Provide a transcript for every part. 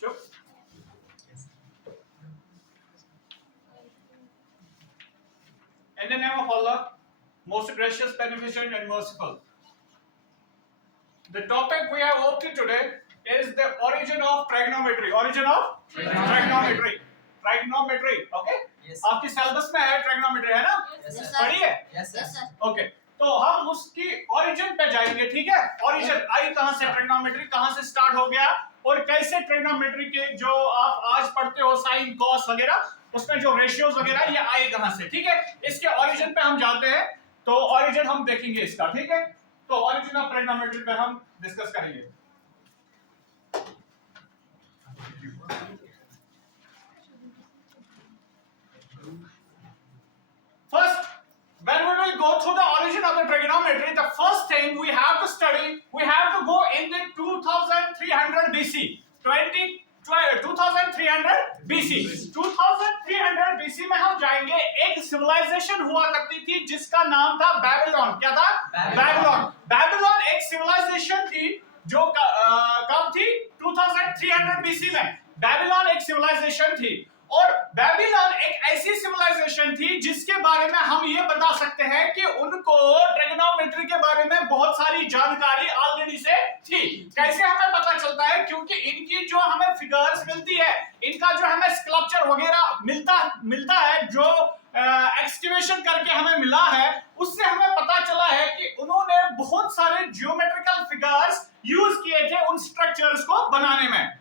चुप। In the name of Allah, most gracious, beneficent, and merciful. The topic we have opted today is the origin of trigonometry. Origin of trigonometry. Trigonometry. Okay? Yes. आपकी syllabus में है trigonometry, है ना? Yes, sir. पढ़ी है? Yes, sir. Okay, तो हम उसकी ओरिजिन पे जाएंगे, ठीक है? ओरिजिन आई कहां से, ट्रिग्नोमेट्री कहां से स्टार्ट हो गया और कैसे ट्रिग्नोमेट्री के जो आप आज पढ़ते हो साइन कॉस वगैरह, उसमें जो रेशियोज वगैरह ये आए कहां से, ठीक है? इसके ओरिजिन पे हम जाते हैं, तो ओरिजिन हम देखेंगे इसका, ठीक है? तो ओरिजिन ऑफ ट्रिग्नोमेट्री पे हम डिस्कस करेंगे। First, when we will go through the origin of the trigonometry, the first thing we have to study, we have to go in the 2300 BC. 2300 BC. 2300 BC में हम जाएंगे। एक civilisation हुआ करती थी जिसका नाम था बैबिलोन। क्या था? बैबिलोन। बैबिलोन एक सिविलाइजेशन थी जो कब थी? 2300 BC में। बैबिलोन एक सिविलाइजेशन थी और बैबिलोन एक ऐसी सिविलाइजेशन थी जिसके बारे में हम ये बता सकते हैं कि उनको ट्रिग्नोमेट्री के बारे में बहुत सारी जानकारी ऑलरेडी से थी। कैसे हमें पता चलता है? क्योंकि इनकी जो हमें फिगर्स मिलती है, इनका जो हमें स्कल्पचर वगैरह मिलता है, जो एक्सकेवेशन करके हमें मिला है, उससे हमें पता चला है कि उन्होंने बहुत सारे जियोमेट्रिकल फिगर्स यूज किए थे उन स्ट्रक्चर्स को बनाने में,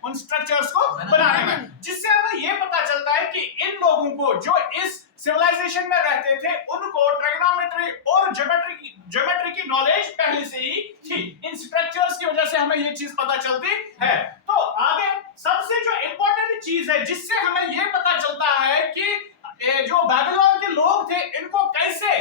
जिससे हमें यह पता चलता है कि इन लोगों को जो इस सिविलाइजेशन में रहते थे उनको ट्रिग्नोमेट्री और ज्योमेट्री की नॉलेज पहले से ही थी। इन स्ट्रक्चर्स की वजह से हमें ये चीज पता चलती है। तो आगे सबसे जो इंपॉर्टेंट चीज है जिससे हमें ये पता चलता है कि जो बैबिलोन के लोग थे इनको कैसे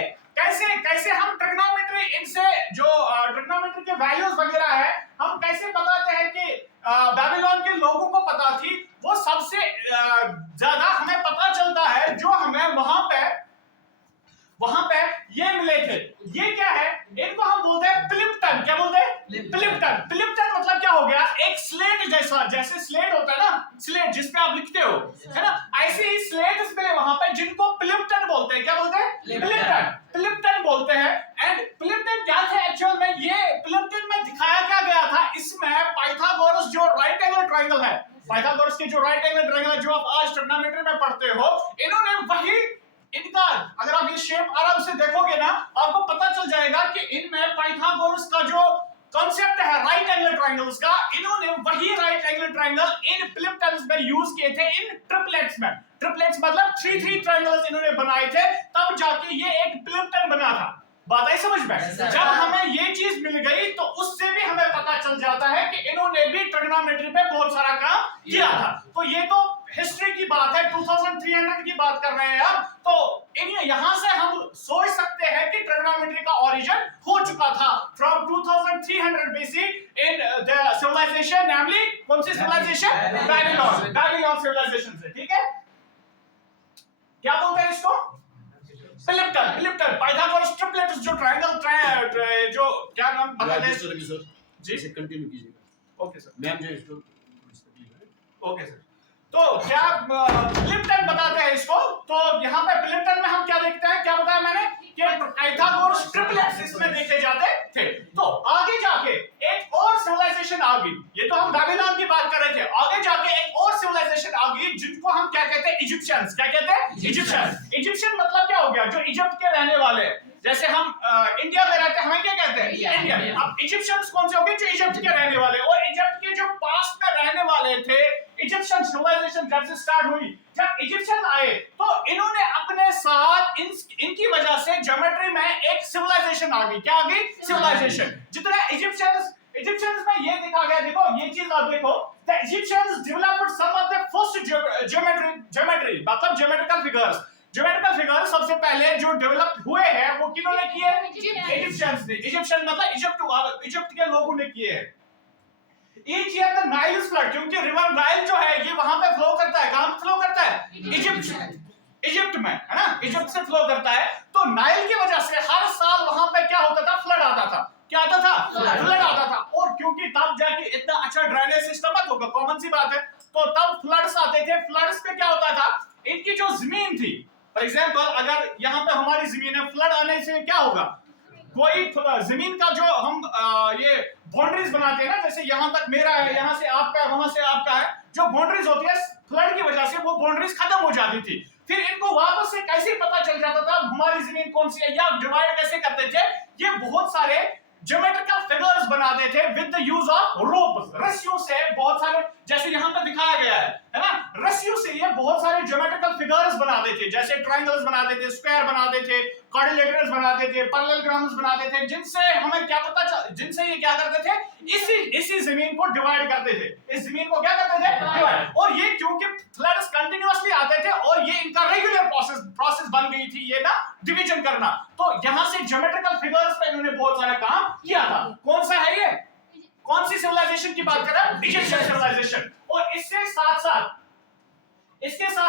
हम ट्रिग्नोमेट्री, इनसे जो ट्रिग्नोमेट्री के वैल्यूज वगैरह है हम कैसे बताते हैं कि बैबिलोन के लोगों को पता थी, वो सबसे ज्यादा हमें पता चलता है जो हमें वहां पे ये मिले थे। ये क्या है? इनको हम बोलते हैं प्लिप्टन। क्या बोलते हैं? प्लिप्टन मतलब क्या हो गया? एक स्लेट जैसा, जैसे स्लेट होता है ना, स्लेट जिस पे आप लिखते हो, है ना, ऐसे ही स्लेट पे वहां पे जिनको प्लिप्टन बोलते हैं। क्या बोलते हैं? प्लिप्टन बोलते हैं। एंड प्लिप्टन क्या थे एक्चुअल में? ये प्लिप्टन में दिखाया क्या गया था, इसमें पाइथागोरस जो राइट एंगल ट्रायंगल है, पाइथागोरस के जो राइट एंगल ट्रायंगल जो आप आज ट्रिग्नोमेट्री में पढ़ते हो, इन्होंने वही इनका, अगर आप ये शेप आराम से देखोगे ना, आपको पता चल जाएगा कि इनमें पाइथागोरस का जो कॉन्सेप्ट है राइट एंगल ट्रायंगल्स का, इन्होंने वही राइट एंगल ट्रायंगल इन प्लिप्टन्स में यूज किए थे, इन ट्रिपलेट्स में। ट्रिपलेट्स मतलब 3 ट्रायंगल्स इन्होंने बनाए थे, तब जाके ये एक प्लिप्टन बना था। बात आई समझ में? जब हमें ये चीज मिल गई तो उससे भी हमें पता चल जाता है कि इन्होंने भी ट्रिग्नोमेट्री पे बहुत सारा काम किया था। तो ये तो हिस्ट्री की बात है, 2300 की बात कर रहे हैं हम, तो यहां से हम सोच सकते हैं कि ट्रिग्नोमेट्री का ओरिजिन हो चुका था from 2300 BC in the civilization, namely कौन सी सिविलाइजेशन? बैबिलोन सिविलाइजेशन से। ठीक है, क्या बोलते हैं इसको? प्लिप्टन। पाइथागोरस ट्रिपलेट्स जो ट्रायंगल जो क्या नाम बताते हैं सर? जी इसे कंटिन्यू कीजिएगा। Okay sir. मैम जो इसको ओके सर। तो क्या प्लिप्टन बताते हैं इसको? तो यहाँ पे प्लिप्टन में हम क्या देखते हैं, क्या बताया मैंने कि पाइथागोरस ट्रिपलेट्स इसमें देखे जाते थे। तो आगे जाके एक और सिविलाइजेशन आ गई, ये तो हम बैबिलोन की बात कर रहे थे, आगे जाके एक और सिविलाइजेशन आ गई जिनको हम क्या कहते हैं? इजिप्शियंस। क्या कहते हैं? इजिप्शियन मतलब क्या हो गया? जो इजिप्ट के रहने वाले, जैसे हम इंडिया में रहते हैं, हमें क्या कहते हैं? इंडियन। अब इजिप्शियंस कौन से हो गए? जो इजिप्ट के रहने वाले, और इजिप्ट के जो पास्ट में रहने वाले थे, इजिप्शियन सिविलाइजेशन जब से स्टार्ट हुई, जब इजिप्शियन आए तो इन्होंने अपने साथ इनकी वजह से ज्योमेट्री में एक सिविलाइजेशन आ गई। क्या आ गई? सिविलाइजेशन। जितना इजिप्शियंस में ये देखा गया, देखो ये चीज आप देखो, the Egyptians developed some of the first geometry मतलब ज्योमेट्रिकल फिगर्स सबसे पहले जो डेवलप हुए हैं वो किन्होंने किए? इजिप्शियंस ने। इजिप्शियन मतलब इजिप्ट के लोगों ने किए हैं। Each year the Nile is flood, क्योंकि रिवर नाइल जो है ये वहां पे फ्लो करता है। कहां फ्लो करता है? इजिप्ट में, है ना, इजिप्ट से फ्लो करता है। तो नाइल की वजह से हर साल वहां पे क्या होता था? फ्लड आता था। क्या आता था? फ्लड आता क्योंकि तब जाके इतना अच्छा ड्रेनेज सिस्टम मत होगा, कॉमन सी बात है। तो तब फ्लड्स आते थे। फ्लड्स पे क्या होता था, इनकी जो जमीन थी, फॉर एग्जांपल अगर यहाँ पे हमारी जमीन है, फ्लड आने से क्या होगा, कोई जमीन का जो हम ये बाउंड्रीज बनाते हैं ना, जैसे यहाँ तक मेरा है, यहाँ से आपका है, वहां से आपका है, जो बाउंड्रीज होती है फ्लड की वजह से वो बाउंड्रीज खत्म हो जाती थी। फिर इनको वापस से कैसे पता चल जाता था हमारी जमीन कौन सी है, या डिवाइड कैसे करते थे, ये बहुत सारे ज्योमेट्रिकल फिगर्स बनाते थे with the use of ropes, रस्सियों से। बहुत सारे, जैसे यहाँ पे दिखाया गया है ना, रस्सियों से ये बहुत सारे ज्योमेट्रिकल फिगर्स बनाते थे, जैसे ट्रायंगल्स बनाते थे, स्क्वायर बनाते थे, क्वाड्रिलेटरल्स बनाते थे, पैरेललोग्राम्स बनाते थे, जिनसे हमें क्या पता जिनसे ये क्या करते थे, इसी जमीन को डिवाइड करते थे, इस जमीन को क्या करते थे, डिवाइड। और ये क्योंकि फ्लड्स कंटिन्यूअसली आते थे और ये इनका रेगुलर प्रोसेस बन गई थी ये ना डिवीजन करना, तो यहां से ज्योमेट्रिकल फिगर्स पे इन्होंने बहुत सारा काम किया था। कौन सा है ये, कौन सी सिविलाइजेशन की बात कर रहे हैं, इजिप्शियन सिविलाइजेशन। और इसके साथ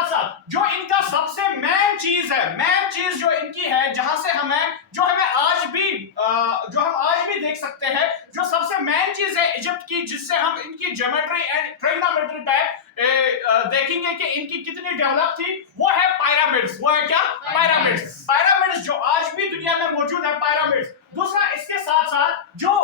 साथ जो इनका सबसे मेन चीज है, मेन चीज जो इनकी है, जहां से जो हम आज भी देख सकते हैं, जो सबसे मेन चीज है इजिप्ट की, जिससे हम इनकी ज्योमेट्री एंड ट्रिग्नोमेट्री पे देखेंगे कि इनकी कितनी डेवलप थी, वो है पिरामिड्स। वो है क्या, पिरामिड्स। पिरामिड्स जो आज भी दुनिया में मौजूद है, पिरामिड्स। दूसरा, इसके साथ साथ जो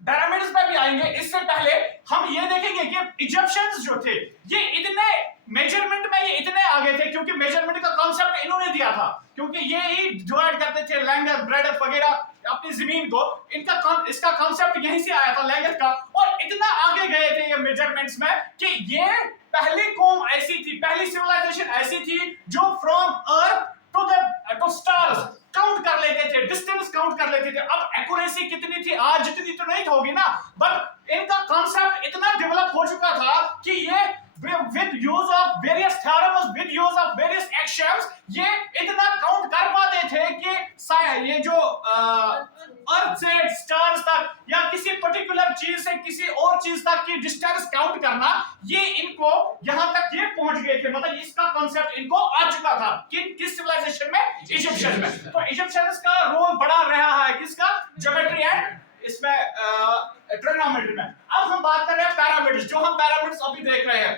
पिरामिड्स पे भी आएंगे, इससे पहले हम ये देखेंगे कि इजिप्शियंस जो थे ये इतने मेजरमेंट में ये इतने आगे थे, क्योंकि मेजरमेंट का कॉन्सेप्ट इन्होंने दिया था, क्योंकि ये ही डिवाइड करते थे लेंथ ब्रेड्थ वगैरह अपनी जमीन को, इसका कॉन्सेप्ट यहीं से आया था, लेंथ का। और इतना आगे गए थे ये मेजरमेंट्स में कि ये पहली कौम ऐसी थी, पहली सिविलाइजेशन ऐसी थी जो from earth to stars count कर लेते थे, डिस्टेंस काउंट कर लेते थे। अब एक्यूरेसी कितनी थी, आज जितनी तो नहीं होगी ना, बट इनका कॉन्सेप्ट इतना डेवलप हो चुका था कि ये with use of various theorems, with use of various actions, ये इतना काउंट कर पाते थे कि ये जो अर्थ से स्टार्स तक या किसी पर्टिकुलर चीज से किसी और चीज तक की डिस्टेंस काउंट करना, ये इनको यहां तक ये पहुंच गए थे। मतलब इसका कॉन्सेप्ट इनको आ चुका था किस सिविलाइजेशन में, इजिप्शियन में। तो इजिप्शियंस का रोल बड़ा रहा है किसका, ज्योमेट्री एंड इसमें ट्रिग्नोमेट्री में। अब हम बात कर रहे हैं पिरामिड्स, जो हम पिरामिड्स अभी देख रहे हैं,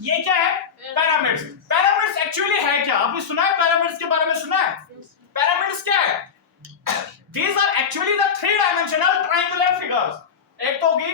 ये क्या है, पिरामिड्स। पिरामिड्स एक्चुअली है क्या, आपने सुना है पिरामिड्स के बारे में, सुना है? पिरामिड्स क्या है? These are actually the three dimensional triangular figures। एक तो होगी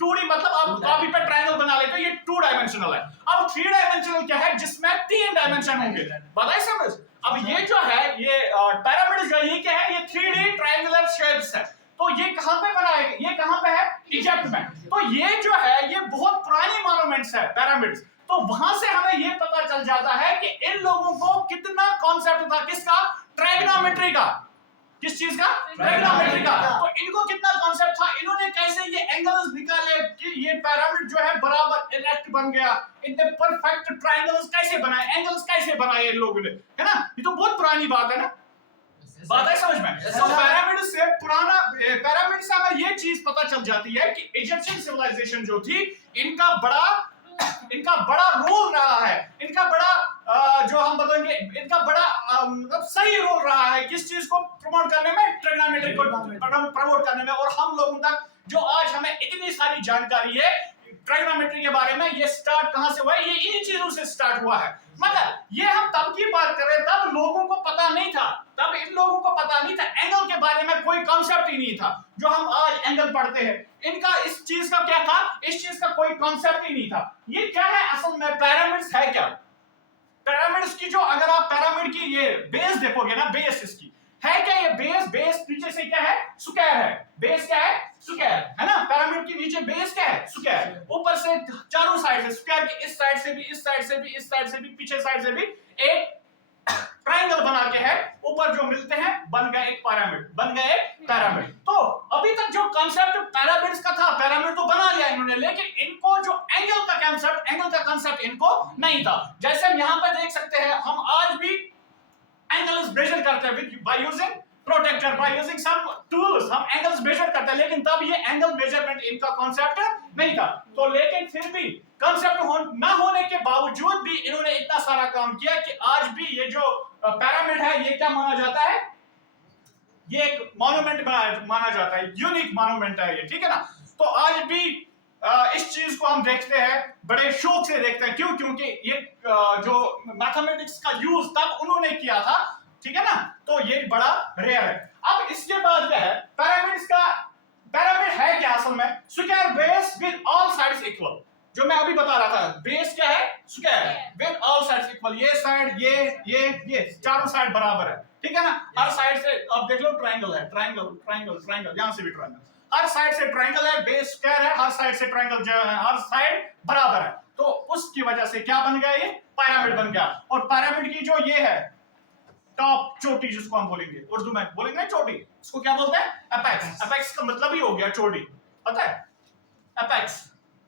2D मतलब आप कॉपी पे ट्रायंगल बना लेते हो, ये 2 डायमेंशनल है। अब 3 डायमेंशनल क्या है, जिसमें 3 डायमेंशन होंगे, बताइए समझ। अब ये जो है, ये पिरामिड्स जो ये क्या है, ये 3D ट्रायंगुलर शेप्स है। तो ये कहां पे बना है, ये कहां पे है, इजिप्ट में। तो ये जो है, ये बहुत पुरानी मॉन्यूमेंट्स है पिरामिड्स। तो वहां से हमें ये पता चल जाता है कि इन लोगों को कितना कॉन्सेप्ट था, किसका, ट्रिग्नोमेट्री का। किस चीज का, ट्रिग्नोमेट्री का। तो इनको कितना कॉन्सेप्ट था, इन्होंने कैसे ये एंगल्स निकाले कि ये पिरामिड जो है बराबर इरेक्ट बन गया, इतने परफेक्ट ट्रायंगल्स कैसे बनाए, एंगल्स कैसे बनाए इन लोगों ने, है ना। ये तो बहुत पुरानी बात है ना, बात है समझ में। तो पिरामिड से पुराना, पिरामिड से हमें ये चीज पता चल जाती है कि इजिप्शियन सिविलाइजेशन जो थी, इनका बड़ा रोल रहा है, इनका बड़ा जो हम बताएंगे, इनका बड़ा मतलब सही रोल रहा है किस चीज को प्रमोट करने में, ट्रिग्नोमेट्री को प्रमोट करने में। और हम लोगों तक जो आज हमें इतनी सारी जानकारी है ट्रिग्नोमेट्री के बारे में, ये स्टार्ट कहां से हुआ है, ये इन्हीं चीजों से स्टार्ट हुआ है। मगर ये हम तब की बात कर रहे हैं, तब लोगों को पता नहीं था, तब इन लोगों को पता नहीं था, एंगल के बारे में कोई कॉन्सेप्ट ही नहीं था। जो हम आज एंगल पढ़ते हैं, इनका इस चीज का क्या था, इस चीज का कोई कॉन्सेप्ट ही नहीं था। ये क्या है असल में, पिरामिड्स है क्या, पिरामिड्स की जो, अगर आप पिरामिड की ये बेस देखोगे ना, बेस इसकी है क्या, ये बेस पीछे से क्या है, स्क्वायर है, बेस क्या है, स्क्वायर है ना। पिरामिड के नीचे बेस क्या है, स्क्वायर, ऊपर से चारों साइड से स्क्वायर के, इस साइड से भी, इस साइड से भी, इस साइड से भी, पीछे साइड से भी एक ट्रायंगल बना के है, ऊपर जो मिलते हैं बन गए एक पिरामिड, बन गए पिरामिड। तो अभी तक जो कॉन्सेप्ट पिरामिड्स का था, पिरामिड तो बना लिया इन्होंने, लेकिन इनको जो एंगल का कॉन्सेप्ट इनको नहीं था। जैसे हम यहां पर देख सकते हैं, हम आज भी एंगल्स मेजर करते हैं by using protractor, by using some tools, हम एंगल्स मेजर करते हैं, लेकिन तब ये एंगल मेजरमेंट इनका कॉन्सेप्ट नहीं था। तो लेकिन फिर भी कॉन्सेप्ट ना होने के बावजूद भी इन्होंने इतना सारा काम किया कि आज भी ये जो पिरामिड है, ये क्या माना जाता है, ये एक मॉन्यूमेंट माना जाता है, यूनिक मॉन्यूमेंट है ये, ठीक है ना। तो आज भी इस चीज को हम देखते हैं, बड़े शौक से देखते हैं। क्यों? क्योंकि ये जो मैथमेटिक्स का यूज तब उन्होंने किया था, ठीक है ना। तो ये बड़ा रेयर है। अब इसके बाद क्या है, पिरामिड्स का, पिरामिड है क्या असल में? Square base with all sides equal. जो मैं अभी बता रहा था, बेस क्या है? Square with all sides equal. ये साइड, ये चारों साइड बराबर है, ठीक है ना। हर साइड से अब देख लो ट्रायंगल है, ट्रायंगल ट्रायंगल ट्रायंगल, यहां से भी ट्रायंगल, हर साइड से ट्रायंगल है, बेस स्क्वायर है, हर साइड से ट्रायंगल जो है, हर साइड बराबर है। तो उसकी वजह से क्या बन गया? ये पिरामिड बन गया। और पिरामिड की जो ये है टॉप, चोटी जिसको हम बोलेंगे, उर्दू में बोलेंगे ना चोटी, इसको क्या बोलते हैं? एपेक्स। एपेक्स का मतलब ही हो गया चोटी, पता है? एपेक्स,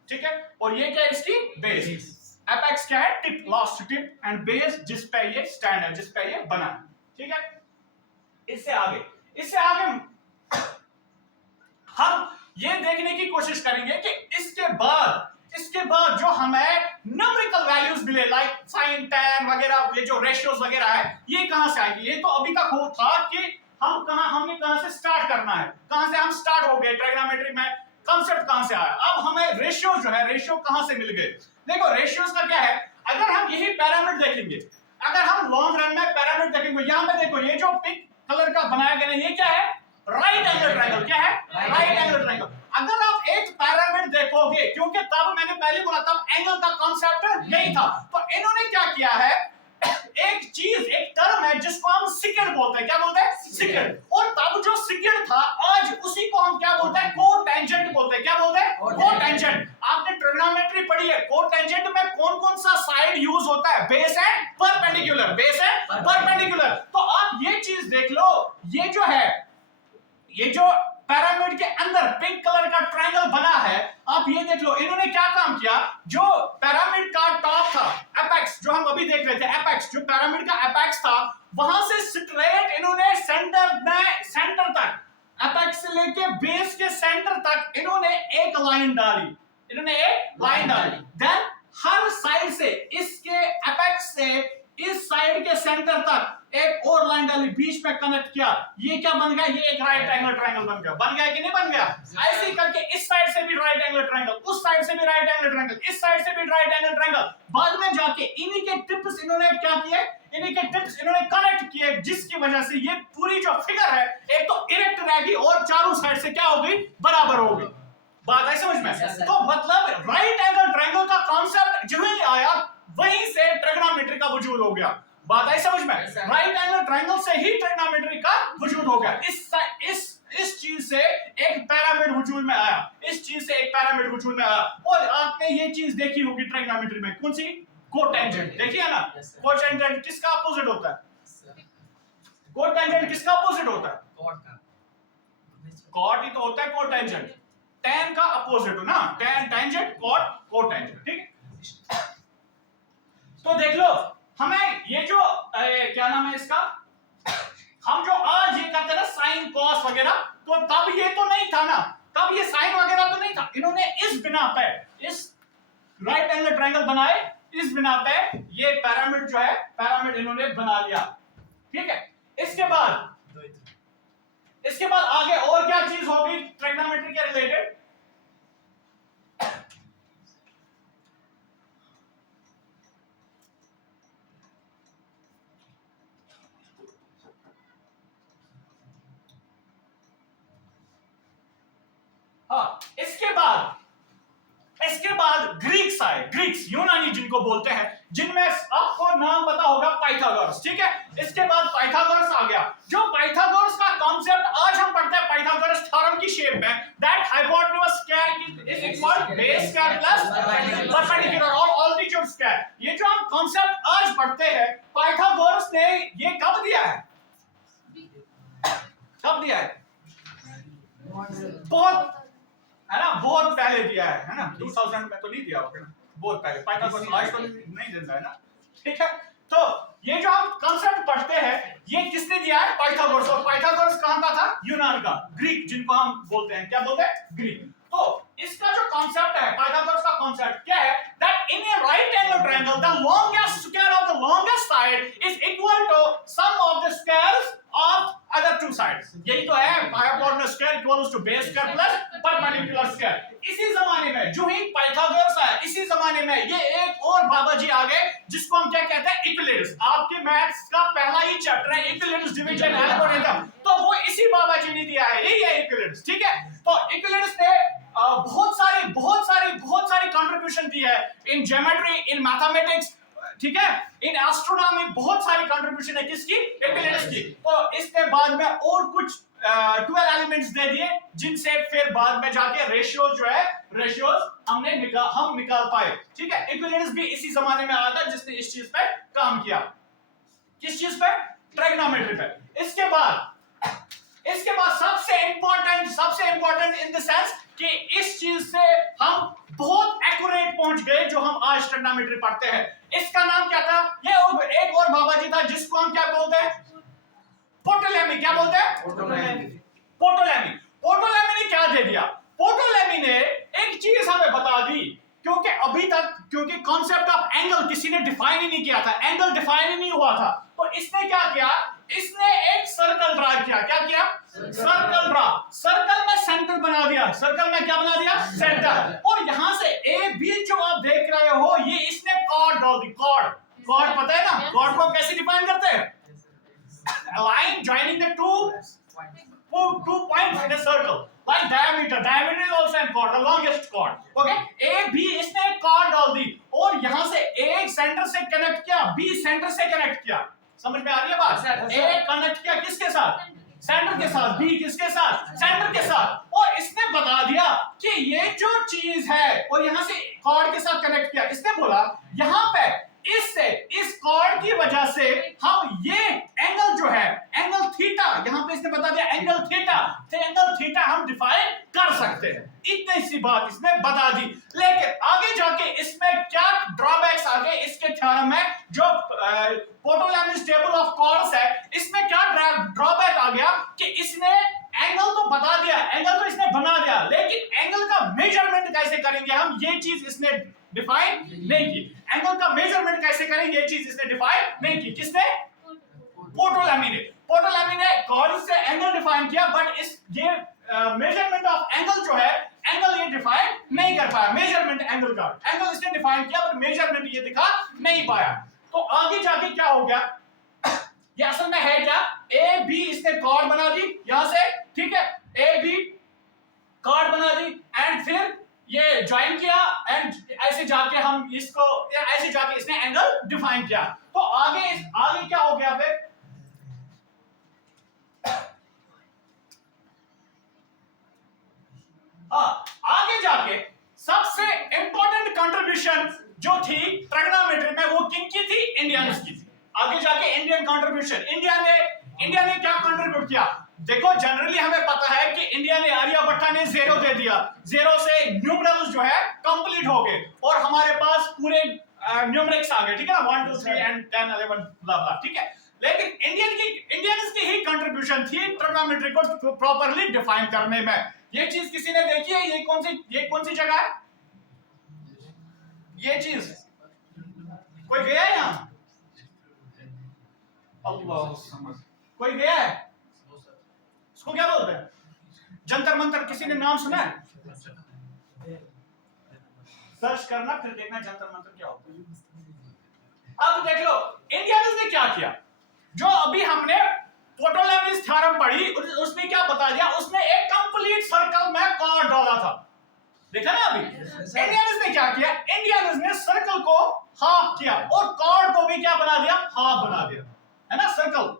ठीक है। और ये क्या है इसकी? बेस। एपेक्स क्या है? Tip, last tip, and base जिस पे ये स्टैंड है, जिस पे ये बना है, ठीक है। इससे आगे हम ये देखने की कोशिश करेंगे कि इसके बाद जो हमें न्यूमेरिकल वैल्यूज मिले, लाइक साइन, टैन वगैरह, ये जो रेशियोज वगैरह है, ये कहां से आएगी? ये तो अभी तक हो था कि हमने कहां से स्टार्ट करना है, कहां से हम स्टार्ट हो गए ट्रिग्नोमेट्री में, कांसेप्ट कहां से आया। अब हमें रेशियो जो है, रेशियो कहां से मिल गए? देखो रेशियोज का क्या है, अगर हम यही पिरामिड देखेंगे, अगर हम लॉन्ग रन में पिरामिड देखेंगे, यहां पे देखो ये जो पिंक कलर का बनाया गया है, ये क्या है? Right angle triangle. क्या है? Right angle triangle. अगर आप एक पिरामिड देखोगे, क्योंकि तब मैंने पहले बोला तब एंगल का कांसेप्ट नहीं था, तो इन्होंने क्या किया है, एक चीज, एक टर्म है जिसको हम सिकेड बोलते हैं। क्या बोलते हैं? सिकेड। और तब जो सिकेड था, आज उसी को हम क्या बोलते हैं? कोटेंजेंट बोलते हैं। क्या बोलते हैं? कोटेंजेंट। आपने ट्रिग्नोमेट्री पढ़ी है, कोटेंजेंट में कौन कौन सा साइड यूज होता है? बेस है, परपेंडिकुलर। बेस है, परपेंडिकुलर। तो आप ये चीज देख लो, ये जो है, ये जो पिरामिड के अंदर पिंक कलर का ट्रायंगल बना है, आप ये देख लो, इन्होंने क्या काम किया, जो पिरामिड का टॉप था, एपेक्स, जो हम अभी देख रहे थे, एपेक्स, जो पिरामिड का एपेक्स था, वहां से स्ट्रेट इन्होंने सेंटर तक, एपेक्स से लेके बेस के सेंटर तक इन्होंने एक लाइन डाली, देन हर साइड से, इसके एपेक्स से इस साइड के सेंटर तक एक और लाइन डाली, बीच में कनेक्ट किया। ये क्या बन गया? ये एक राइट एंगल ट्रायंगल बन गया कि नहीं बन गया? ऐसे ही करके इस साइड से भी राइट एंगल ट्रायंगल, उस साइड से भी राइट एंगल ट्रायंगल, इस साइड से भी राइट एंगल ट्रायंगल। बाद में जाके इन्हीं के टिप्स इन्होंने क्या किए? इन्होंने कनेक्ट किए, जिसकी वजह से ये पूरी जो फिगर है, एक तो इरेक्ट रहेगी और चारों साइड से क्या होगी? बराबर होगी। बात है समझ में? तो मतलब राइट एंगल ट्रायंगल का कॉन्सेप्ट जो ही आया, वहीं से ट्रिग्नोमेट्री का वजूद हो गया। बात आई समझ में? राइट एंगल ट्रायंगल से ही ट्रिग्नोमेट्री का वजूद हो गया। इस चीज से एक पिरामिड वजूद में आया, और आपने ये चीज देखी होगी ट्रिग्नोमेट्री में, कौन सी? कोटेंजेंट। देखिए ना, कोटेंजेंट किसका अपोजिट होता है? कोटेंजेंट किसका अपोजिट होता है? कॉट ही तो होता है कोटेंजेंट। टैन का अपोजिट हो ना, टेंजेंट, कॉट, कोटेंजेंट, ठीक है। तो देख लो, हमें ये जो क्या नाम है इसका, हम जो आज ये करते हैं ना साइन कॉस वगैरह, तो तब ये तो नहीं था ना, तब ये साइन वगैरह तो नहीं था। इन्होंने इस बिना पे, इस राइट एंगल ट्रायंगल बनाए, इस बिना पे ये पिरामिड जो है, पिरामिड इन्होंने बना लिया, ठीक है। इसके बाद आगे और क्या चीज होगी ट्रिग्नोमेट्री के रिलेटेड? हाँ, इसके बाद ग्रीक्स आए, ग्रीक्स, यूनानी जिनको बोलते हैं, जिनमें आपको नाम पता होगा पाइथागोरस, ठीक है। इसके बाद पाइथागोरस आ गया। जो पाइथागोरस का कॉन्सेप्ट आज हम पढ़ते हैं, पाइथागोरस थ्योरम की शेप में, that hypotenuse square is equal base square plus perpendicular और ऑल्टीट्यूड स्क्वायर। ये जो हम कॉन्सेप्ट आज पढ़ते हैं, पाइथागोरस ने ये कब दिया है? बहुत, है ना, बहुत पहले दिया है ना, 2000 में तो नहीं दिया होगा ना, बहुत पहले। पाइथागोरस आज तो नहीं देता है ना, ठीक है। तो ये जो हम कांसेप्ट पढ़ते हैं, ये किसने दिया है? पाइथागोरस। और पाइथागोरस कहां का था? यूनान का, ग्रीक जिनको हम बोलते हैं, क्या बोलते हैं? ग्रीक। तो इसका जो कांसेप्ट है, पाइथागोरस का कांसेप्ट क्या है? That in a right angle triangle the longest square of the longest side is equal to sum of the squares of other two side, यही तो है hypotenuse square equals to base square plus perpendicular square. इसी जमाने में जो ही Pythagoras आया, इसी जमाने में ये एक और बाबा जी आ गए जिसको हम क्या कहते हैं, इक्विलिब्रियम। आपके मैथ्स का पहला ही चैप्टर है इक्विलिब्रियम, डिवीजन, एल्गोरिथम, तो वो इसी बाबा जी ने दिया है, यही है इक्विलिब्रियम, ठीक है। तो इक्विलिब्रियम ने बहुत सारी कंट्रीब्यूशन दी है इन ज्योमेट्री, इन मैथमेटिक्स, ठीक है, इन एस्ट्रोनॉमी, बहुत सारी कंट्रीब्यूशन है किसकी, इक्विलिब्रियम की। तो इसके बाद में और कुछ 12 एलिमेंट्स दे दिए जिनसे फिर बाद में जाके रेशियोज जो है, रेशियोज हम निकाल पाए, ठीक है। इक्विलिब्रियम भी इसी जमाने में आया था जिसने इस चीज पे काम किया, किस चीज पे, ट्रिग्नोमेट्री पे। इसके बाद सबसे इंपॉर्टेंट इन द सेंस कि इस चीज से हम बहुत एक्यूरेट पहुंच गए जो हम आज ट्रिग्नोमेट्री पढ़ते हैं। इसका नाम क्या था, ये एक और बाबा जी था जिसको हम क्या बोलते हैं, पोटोलेमी। क्या बोलते हैं, पोटोलेमी। पोटोलेमी ने क्या दे दिया, पोटोलेमी ने एक चीज हमें बता दी, क्योंकि अभी तक क्योंकि कॉन्सेप्ट ऑफ एंगल किसी ने डिफाइन ही नहीं किया था, एंगल डिफाइन ही नहीं हुआ था, तो इसने क्या किया, इसने एक सर्कल ड्रा किया। क्या किया, सर्कल ड्रा, सर्कल में सेंटर बना दिया, सर्कल में क्या बना दिया, सेंटर। और यहां से ए बी जो आप देख रहे हो, ये इसने कॉर्ड डाल दी, कॉर्ड पता है ना, कॉर्ड को कैसे डिफाइन करते हैं, line joining the two points in a circle, like diameter is also a chord, the longest chord, okay। a b इसने एक chord डाल दी और यहां से a सेंटर से कनेक्ट किया, b सेंटर से कनेक्ट किया, समझ में आ रही है बात, a कनेक्ट किया किसके साथ, सेंटर के साथ, b किसके साथ, सेंटर के साथ, और इसने बता दिया कि ये जो चीज है, और यहां से chord के साथ कनेक्ट किया, इसने बोला यहां पे इस कॉर्ड की वजह से हम ये एंगल जो है, एंगल थीटा, यहां पे इसने बता दिया एंगल थीटा हम डिफाइन कर सकते हैं। इतनी सी बात इसने बता दी, लेकिन आगे जाके इसमें क्या ड्रॉबैक्स आ गए इसके थ्योरम में, जो पोटोलेमीज टेबल ऑफ कॉर्ड्स है, इसमें क्या ड्रॉबैक आ गया कि इसने एंगल तो बता दिया, एंगल तो इसने बना दिया, लेकिन एंगल का मेजरमेंट कैसे करेंगे हम, ये चीज इसने डिफाइन नहीं की। एंगल का मेजरमेंट कैसे करेंगे, ये चीज इसने डिफाइन नहीं की, किसने, पोटोलेमी ने कॉर्ड से एंगल डिफाइन किया, बट ये मेजरमेंट ऑफ एंगल जो है, एंगल ये डिफाइन नहीं कर पाया, मेजरमेंट एंगल का, एंगल इसने डिफाइन किया पर मेजरमेंट ये दिखा नहीं पाया। तो आगे जाके क्या हो गया, ये असल में है क्या, ए बी इसने कॉर्ड बना दी यहां से, ठीक है, ए बी कॉर्ड बना दी, एंड फिर ये ज्वाइन किया, एंड ऐसे जाके हम इसको, ऐसे जाके इसने एंगल डिफाइन किया। तो आगे क्या हो गया फिर, आगे जाके सबसे इंपॉर्टेंट कंट्रीब्यूशन जो थी ट्रिग्नोमेट्री में, वो किनकी थी, इंडियंस की थी। आगे जाके इंडियन कंट्रीब्यूशन, इंडिया ने क्या कंट्रीब्यूट किया, देखो जनरली हमें पता है कि इंडिया ने, आर्यभट्ट ने 0 दे दिया, 0 से न्यूमरल्स जो है कंप्लीट हो गए और हमारे पास पूरे न्यूमेरिक्स आ गए, ठीक है ना, 1 2 3 एंड 10 11 ब्ला ब्ला, ठीक है। लेकिन इंडियंस की ही कंट्रीब्यूशन थी ट्रिग्नोमेट्री को प्रॉपर्ली डिफाइन करने में। ये चीज किसी ने देखी है, ये कौन सी जगह है, ये चीज कोई गया है यहाँ, अल्लाह समझ, कोई गया है, इसको क्या बोलते हैं, जंतर मंतर, किसी ने नाम सुना है, सर्च करना फिर देखना जंतर मंतर क्या होता है। अब देख लो इंडियंस ने क्या किया, जो अभी हमने पोटोलेमीज थ्योरम पढ़ी, उसने क्या बता दिया, उसने एक कंप्लीट सर्कल में कॉर्ड डाला था, देखा ना अभी। इंडियंस ने क्या किया, इंडियंस ने सर्कल को हाफ किया और कॉर्ड को भी क्या बना दिया, हाफ बना दिया, है ना, सर्कल,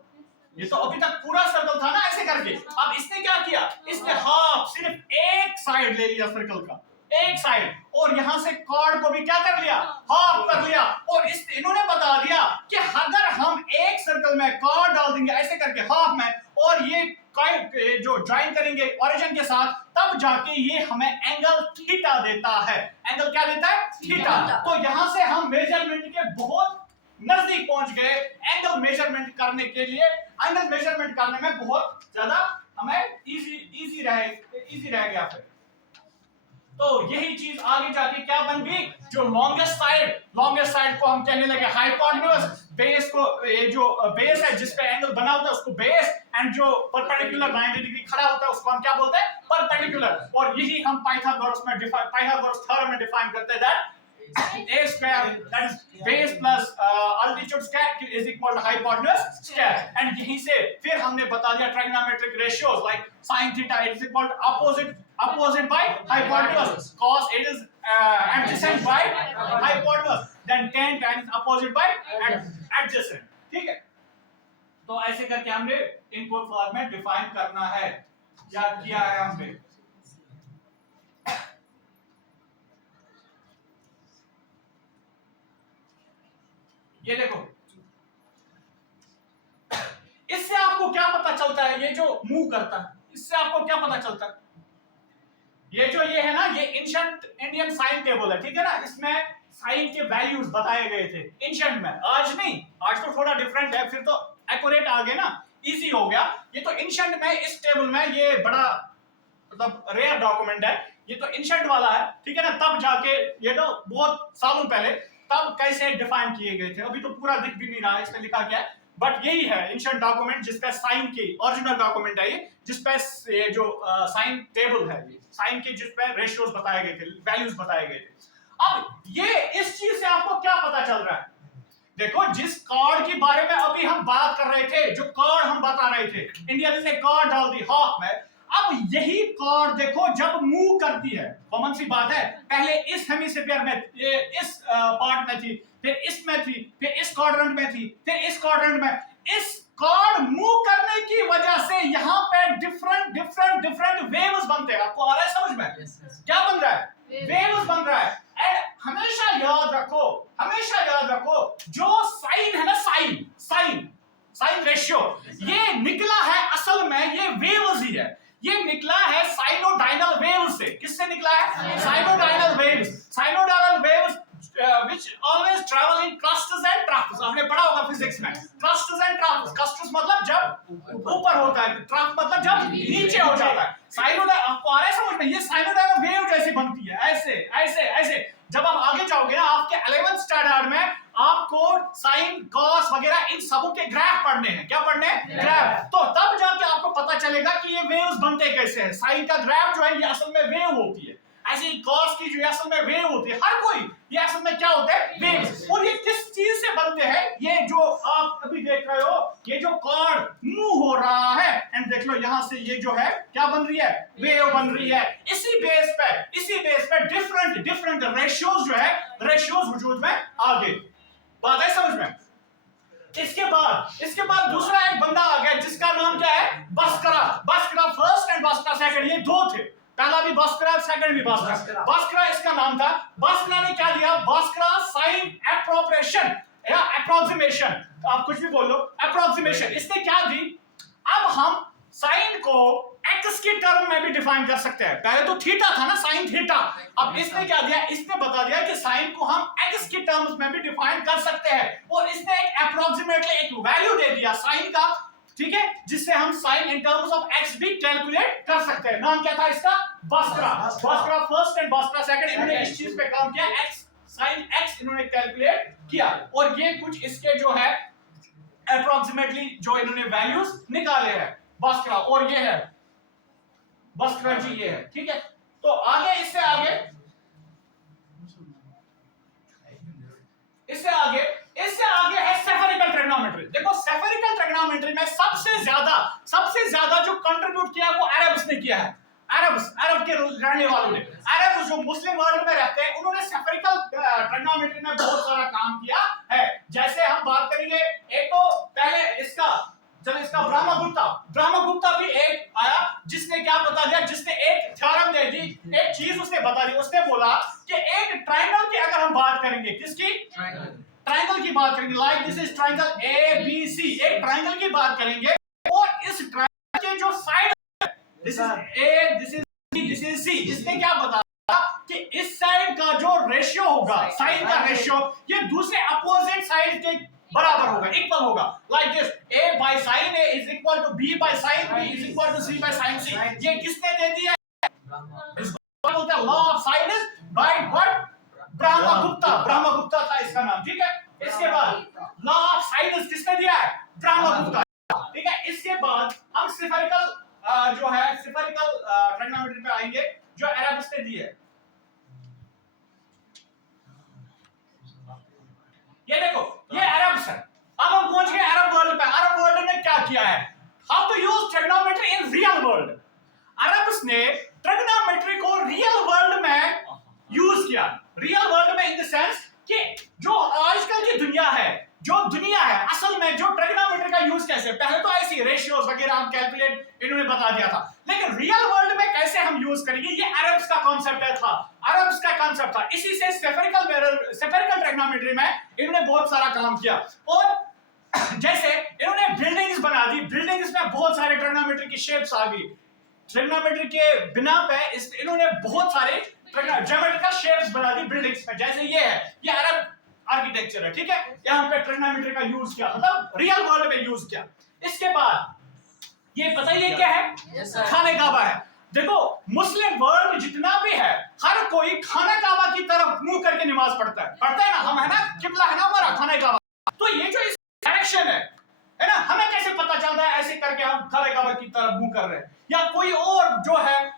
ये तो अभी तक पूरा सर्कल था ना ऐसे करके, अब इसने क्या किया, इसने हाफ, सिर्फ एक साइड ले लिया सर्कल का, एक साइड, और यहां से कॉर्ड को भी क्या कर लिया, हाफ कर लिया, और इन्होंने बता दिया कि अगर हम एक सर्कल में कॉर्ड डाल देंगे ऐसे करके हाफ में, और ये जो ज्वाइन करेंगे ओरिजिन के साथ, तब जाके ये हमें एंगल थीटा देता है, एंगल क्या देता है, थीटा। तो यहां से हम मेजरमेंट के बहुत नजदीक पहुंच गए, एंगल मेजरमेंट करने के लिए, एंगल मेजरमेंट करने में बहुत ज्यादा हमें इजी रह गया फिर। तो यही चीज आगे जाके क्या बन गई, जो लॉन्गेस्ट साइड को हम कहने लगे हाइपोटेन्यूज, बेस को, ये जो बेस है जिस पे एंगल बना होता है उसको बेस, एंड जो परपेंडिकुलर 90 डिग्री खड़ा होता है उसको हम क्या बोलते हैं, परपेंडिकुलर। और यही हम पाइथागोरस थ्योरम में डिफाइन करते हैं that a square, that is base plus altitude square is equal to hypotenuse square। and यहीं से फिर हमने बता दिया trigonometric ratios like sin theta is equal to opposite by hypotenuse, cos it is adjacent by hypotenuse, then tan is opposite by adjacent। ठीक है, तो ऐसे करके हमने इनको फॉर्मेट डिफाइन करना है, याद किया है हमने। ये देखो, इससे आपको क्या पता चलता है, ये जो मूव करता है इससे आपको क्या पता चलता है, ये है ना, ये एंशिएंट इंडियन साइन टेबल है, ठीक है ना, इसमें साइन के वैल्यूज बताए गए थे एंशिएंट में, आज नहीं, आज तो थोड़ा डिफरेंट है, फिर तो एक्यूरेट आ गए ना, इजी हो गया। ये तो एंशिएंट में, इस टेबल में ये बड़ा मतलब रेयर डॉक्यूमेंट है, ये तो एंशिएंट वाला है, ठीक है ना, तब जाके ये तो बहुत सालों पहले तब कैसे डिफाइन किए गए थे, अभी तो पूरा दिख भी नहीं रहा है इसमें लिखा क्या है, बट यही है एंशिएंट डॉक्यूमेंट जिसपे साइन की ओरिजिनल डॉक्यूमेंट है ये, जिसपे ये जो साइन टेबल है, ये साइन के जिसपे रेशियोज बताए गए थे, वैल्यूज बताए गए थे। अब ये इस चीज से आपको क्या पता चल रहा है, देखो जिस कार्ड के बारे में अभी हम बात कर रहे थे, जो कार्ड हम बता रहे थे, इंडिया ने कार्ड डाल दी हाथ में, अब यही कार्ड देखो जब मूव करती है, कॉमन सी बात है, पहले इस हेमिस्फीयर में, इस पार्ट में थी, फिर इसमें थी, फिर इस क्वाड्रेंट में थी, फिर इस क्वाड्रेंट में, इस कार्ड मूव करने की वजह से यहाँ पे डिफरेंट वेव्स बनते हैं, आपको आ रहा है समझ में? क्या बन रहा है? वेव्स बन रहा है। एंड हमेशा याद रखो जो साइन है ना, साइन रेशियो, ये निकला है असल में ये वेव्स ही है, ये निकला है साइनोडाइनल वेव्स से। किससे निकला है? साइनोडाइनल waves which always travel in clusters and troughs। आपने पढ़ा होगा फिजिक्स में, clusters and troughs। clusters मतलब जब ऊपर होता है, trough मतलब जब नीचे हो जाता है। साइनोडाइनल, आपको आ रहा है समझ में? ये साइनोडाइनल वेव जैसी बनती है, ऐसे। जब आप आगे जाओगे ना, आपके 11th स्टैंडर्ड में आपको साइन, कॉस वगैरह इन सबों के ग्राफ पढ़ने हैं। क्या पढ़ने हैं? ग्राफ। तो तब जाके आपको पता चलेगा कि ये वेव्स बनते कैसे हैं। साइन का ग्राफ जो है ये असल में वेव होती है, ऐसे ही कॉस की जो असल में वेव होती है, हर कोई ये असल में क्या होते हैं? वेव्स। और ये किस चीज से बनते हैं? ये जो आप अभी देख रहे हो, ये जो कार्ड मूव हो रहा है, एंड देख लो यहां से ये जो है क्या बन रही है? वेव बन रही है। इसी बेस पे डिफरेंट रेशियोज जो है, रेशियोज वजूद में आ गए। बात है समझ में? इसके बाद दूसरा एक बंदा आ गया जिसका नाम क्या है? बस्करा फर्स्ट एंड बस्करा सेकंड, ये दो थे, पहला भी बस्करा, सेकंड भी बस्करा इसका नाम था। बस्करा ने क्या दिया? बस्करा साइन एप्रोप्रिएशन या एप्रोक्सीमेशन, आप कुछ भी बोल लो, एप्रोक्सीमेशन। इसने क्या दी? अब हम साइन को एक्स की टर्म में भी डिफाइन कर सकते हैं। पहले तो थीटा था ना, साइन थीटा, अब इसने क्या दिया? इसने बता दिया कि साइन को हम एक्स की टर्म्स में भी डिफाइन कर सकते हैं, और इसने एक एप्रोक्सीमेटली एक वैल्यू दे दिया साइन का, ठीक है, जिससे हम sine in terms of x भी कैलकुलेट कर सकते हैं। नाम क्या था इसका? Bhaskara first and Bhaskara second. इन्होंने इस चीज पे काम किया, एक्स साइन एक्स इन्होंने कैलकुलेट किया, और ये कुछ इसके जो है अप्रोक्सीमेटली जो इन्होंने वैल्यूज निकाले हैं बस्करा, और ये है बस्करा जी, ये है, ठीक है। तो आगे इससे आगे है सेफेरिकल ट्रिग्नोमेट्री। देखो सेफेरिकल ट्रिग्नोमेट्री में सबसे ज्यादा जो कंट्रीब्यूट किया वो अरब्स ने किया है। अरब के रहने वालों ने, अरब जो मुस्लिम वर्ल्ड में रहते हैं, उन्होंने सेफेरिकल ट्रिग्नोमेट्री में बहुत सारा काम किया है। जैसे हम बात करेंगे, एक तो पहले इसका ब्रह्मगुप्ता भी एक आया जिसने क्या बता दिया, जिसने एक थ्योरम दे दी, एक चीज उसने बता दी। उसने बोला कि एक ट्रायंगल की अगर हम बात करेंगे, किसकी? ट्रायंगल की बात करेंगे, like this is triangle ABC, एक ट्रायंगल की बात करेंगे, और इस ट्रायंगल के जो side, this is A, this is C, इसने क्या बताया कि इस साइड का जो रेशियो होगा, साइन का रेशियो, ये दूसरे अपोजिट साइड के बराबर होगा, इक्वल होगा। Like this, A by sin A is equal to B by sin B is equal to C by sin C। ये किसने दे दिया? इसको बोलते हैं law of sine is by what? Brahmagupta था इसका नाम, ठीक है। इसके बाद लॉ ऑफ साइन इज किसने दिया है? ब्रह्मगुप्ता, ठीक है। इसके बाद हम स्फेरिकल जो है स्फेरिकल ट्रायगोनोमेट्री पे आएंगे जो अरब्स ने दी है। ये देखो ये अरब्स है। अब हम पहुंच गए अरब वर्ल्ड पे। अरब वर्ल्ड ने क्या किया है, how to use trigonometry in real world. Arabs ने ट्रायगोनोमेट्री को रियल वर्ल्ड में यूज किया। रियल वर्ल्ड में इन द सेंस कि जो आजकल की दुनिया है, जो दुनिया है असल में जो ट्रायगोनोमेट्री का यूज कैसे, पहले तो ऐसी रेशियोज वगैरह हम कैलकुलेट इन्होंने बता दिया था, लेकिन रियल वर्ल्ड में कैसे हम यूज करेंगे ये अरब्स का कॉन्सेप्ट था, अरब्स का कांसेप्ट था। इसी से स्फेरिकल ट्रायगोनोमेट्री में इन्होंने बहुत सारा काम किया। और जैसे इन्होंने बिल्डिंग्स बना दी, बिल्डिंग्स में बहुत सारे ट्रायगोनोमेट्री की शेप्स आ गई। ट्रायगोनोमेट्री के बिना पे इन्होंने बहुत सारे ज्योमेट्रिकल शेप्स बना दी बिल्डिंग्स में। जैसे ये है, ये अरब आर्किटेक्चर है, ठीक है, यहाँ पे ट्रायगोनोमेट्री का यूज किया, मतलब रियल वर्ल्ड में यूज किया। इसके बाद ये बताइए क्या है, खाने काबा है। देखो मुस्लिम वर्ल्ड जितना भी है हर कोई खाना काबा की तरफ मुंह करके नमाज पढ़ता है ना, हम है ना, किबला है ना हमारा खाना काबा। तो ये जो इस डायरेक्शन है ना, हमें कैसे पता चलता है ऐसे करके हम खाना काबा की तरफ मुंह कर रहे हैं, या कोई और जो है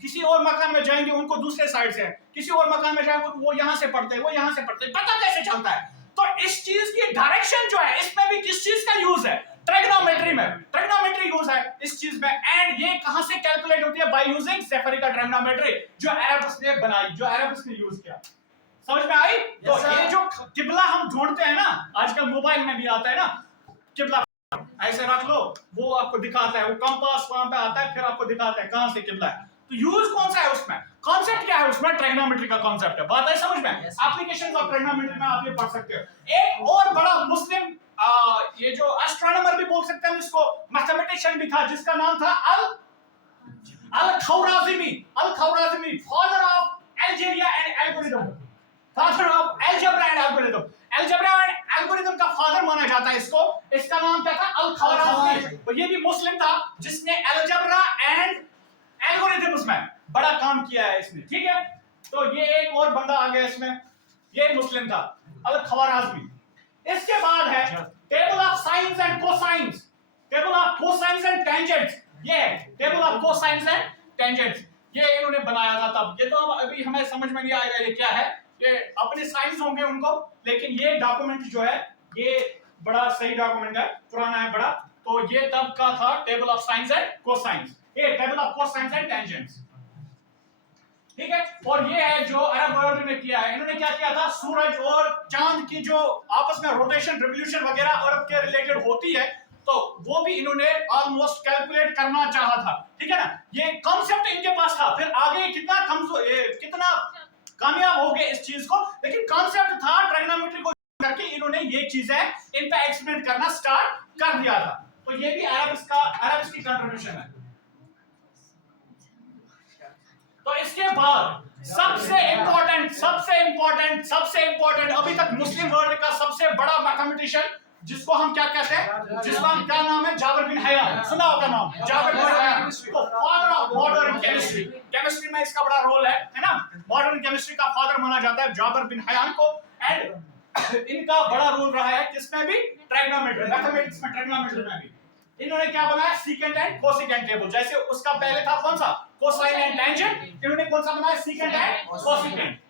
किसी और मकान में जाएंगे उनको दूसरे साइड से, किसी और मकान में जाएंगे वो यहाँ से पढ़ते हैं, वो यहाँ से पढ़ते हैं, पता कैसे चलता है। तो इस चीज की डायरेक्शन जो है इसमें भी किस चीज का यूज है, ट्रायगोनोमेट्री में, ट्रायगोनोमेट्री यूज है इस चीज में। एंड ये कहां से कैलकुलेट होती है, बाय यूजिंग स्फेरिकल ट्रायगोनोमेट्री जो अरब्स ने बनाई, जो अरब्स ने यूज किया। समझ में आई। तो ये जो किबला हम ढूंढते हैं ना, आजकल मोबाइल में भी आता है ना किबला, ऐसे रख लो वो आपको दिखाता है, वो कंपास वहां पे आता है फिर आपको दिखाता है कहां से किबला है। तो यूज कौन सा है उसमें, कॉन्सेप्ट क्या है उसमें, ट्रायगोनोमेट्री का कॉन्सेप्ट है। बात है समझ में, एप्लीकेशंस ऑफ ट्रायगोनोमेट्री में आप ये पढ़ सकते हो। एक और बड़ा मुस्लिम ये जो एस्ट्रोनॉमर भी बोल सकते हैं इसको, मैथमेटिशियन भी था जिसका नाम था Al-Khwarizmi, Al-Khwarizmi, father of algebra and algorithm, father of algebra and algorithm, algebra and algorithm का फादर माना जाता है इसको। इसका नाम क्या था, अल-ख़वारिज़मी। तो ये भी मुस्लिम था जिसने अलजेब्रा एंड एल्गोरिथम्स में बड़ा काम किया है इसने, ठीक है। तो ये एक और बंदा आ गया इसमें, ये मुस्लिम था अल-ख़वारिज़मी। इसके बाद है table of sines and cosines, table of cosines and tangents, ये table of cosines and tangents ये इन्होंने बनाया था तब। ये तो अभी हमें समझ में नहीं आएगा ये क्या है, ये अपने साइंस होंगे उनको, लेकिन ये डॉक्यूमेंट जो है ये बड़ा सही डॉक्यूमेंट है, पुराना है बड़ा। तो ये तब का था table of sines and cosines, ये table of cosines and tangents, ठीक है। और ये है जो अरब वर्ल्ड ने किया है, इन्होंने क्या किया था, सूरज और चांद की जो आपस में रोटेशन रिवोल्यूशन वगैरह अरब के रिलेटेड होती है, तो वो भी इन्होंने ऑलमोस्ट कैलकुलेट करना चाहा था, ठीक है ना। ये कॉन्सेप्ट इनके पास था, फिर आगे कितना कमजोर कितना कामयाब हो गए इस चीज को, लेकिन कॉन्सेप्ट था। ट्रायगोनोमेट्री को करके इन्होंने ये चीजें इन पे एक्सपेरिमेंट करना स्टार्ट कर दिया था। तो ये भी अरब्स की कंट्रीब्यूशन है। तो इसके बाद सबसे इंपॉर्टेंट अभी तक मुस्लिम वर्ल्ड का सबसे बड़ा मैथमेटिशियन जिसको हम क्या कहते हैं, जिसका क्या नाम है, जाबिर बिन हयान, सुना होगा नाम, जाबिर बिन हयान, तो father of modern chemistry, chemistry में इसका बड़ा रोल है ना, मॉडर्न केमिस्ट्री का फादर माना जाता है जाबिर बिन हयान को। एंड इनका बड़ा रोल रहा है किसमें भी, ट्रायगोनोमेट्री, मैथमेटिक्स में, ट्रायगोनोमेट्री में भी। इन्होंने क्या बनाया, सीकेंट एंड कोसेकेंट टेबल, जैसे उसका पहले था कौन सा, कोसाइन एंड टेंजेंट, इन्होंने कौन सा बनाया, secant and cosecant,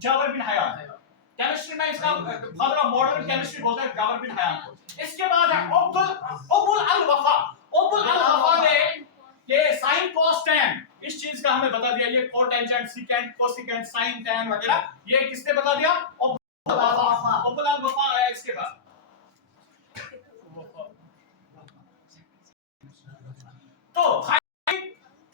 Jabir bin Hayyan. Chemistry में इसका फादर ऑफ मॉडर्न केमिस्ट्री बोलते हैं जाबिर बिन हयान को। इसके बाद है अबुल अल वफा, अबुल अल वफा ने ये साइन कोस टैन इस चीज का हमें बता दिया, ये cotangent, secant, cosecant, sine, tan वगैरह, ये किसने बता दिया, अबुल अल वफा है इसके बाद। तो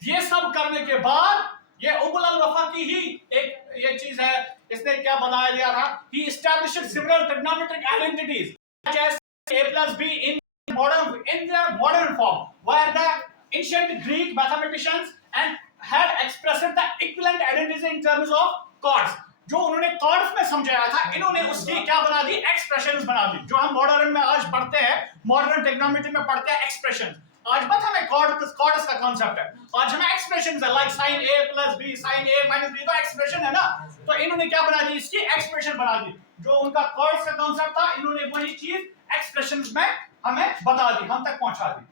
ये सब करने के बाद ये अबुल अल वफा की ही एक ये चीज है, इसने क्या बनाया दिया था, he established several trigonometric identities such as a plus b in their modern form, where the ancient Greek mathematicians and had expressed the equivalent identities in terms of chords। जो उन्होंने कॉर्ड्स में समझाया था, इन्होंने उसकी क्या बना दी, एक्सप्रेशंस बना दी, जो हम मॉडर्न में आज पढ़ते हैं, मॉडर्न ट्रिग्नोमेट्री में पढ़ते हैं एक्सप्रेशंस। आज बात हमें कॉर्ड्स का कांसेप्ट है, आज हमें एक्सप्रेशंस है, like sin a plus b, sin a minus b, तो एक्सप्रेशन है ना। तो इन्होंने क्या बना दी, इसकी एक्सप्रेशन बना दी, जो उनका कॉर्ड्स का कांसेप्ट था, इन्होंने वही चीज एक्सप्रेशंस में हमें बता दी, हम तक पहुंचा दी।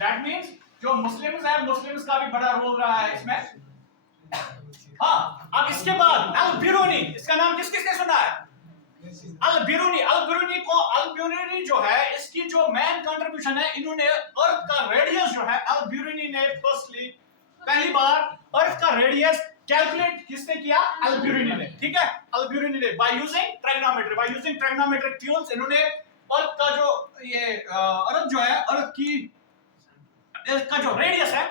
दैट मींस जो मुस्लिम्स है, मुस्लिम्स का भी बड़ा रोल रहा है इसमें। हाँ, अब इसके बाद अल बिरूनी, इसका नाम किस किसने सुना है? अल बिरूनी जो है, इसकी जो मेन कंट्रीब्यूशन है, इन्होंने अर्थ का रेडियस जो है, अल बिरूनी ने पहली बार अर्थ का रेडियस कैलकुलेट किसने किया? अल बिरूनी ने, ठीक है। अल बिरूनी ने बाय यूजिंग ट्रिग्नोमेट्रिक टूल्स इन्होंने अर्थ का जो ये अर्थ जो है, अर्थ का जो रेडियस है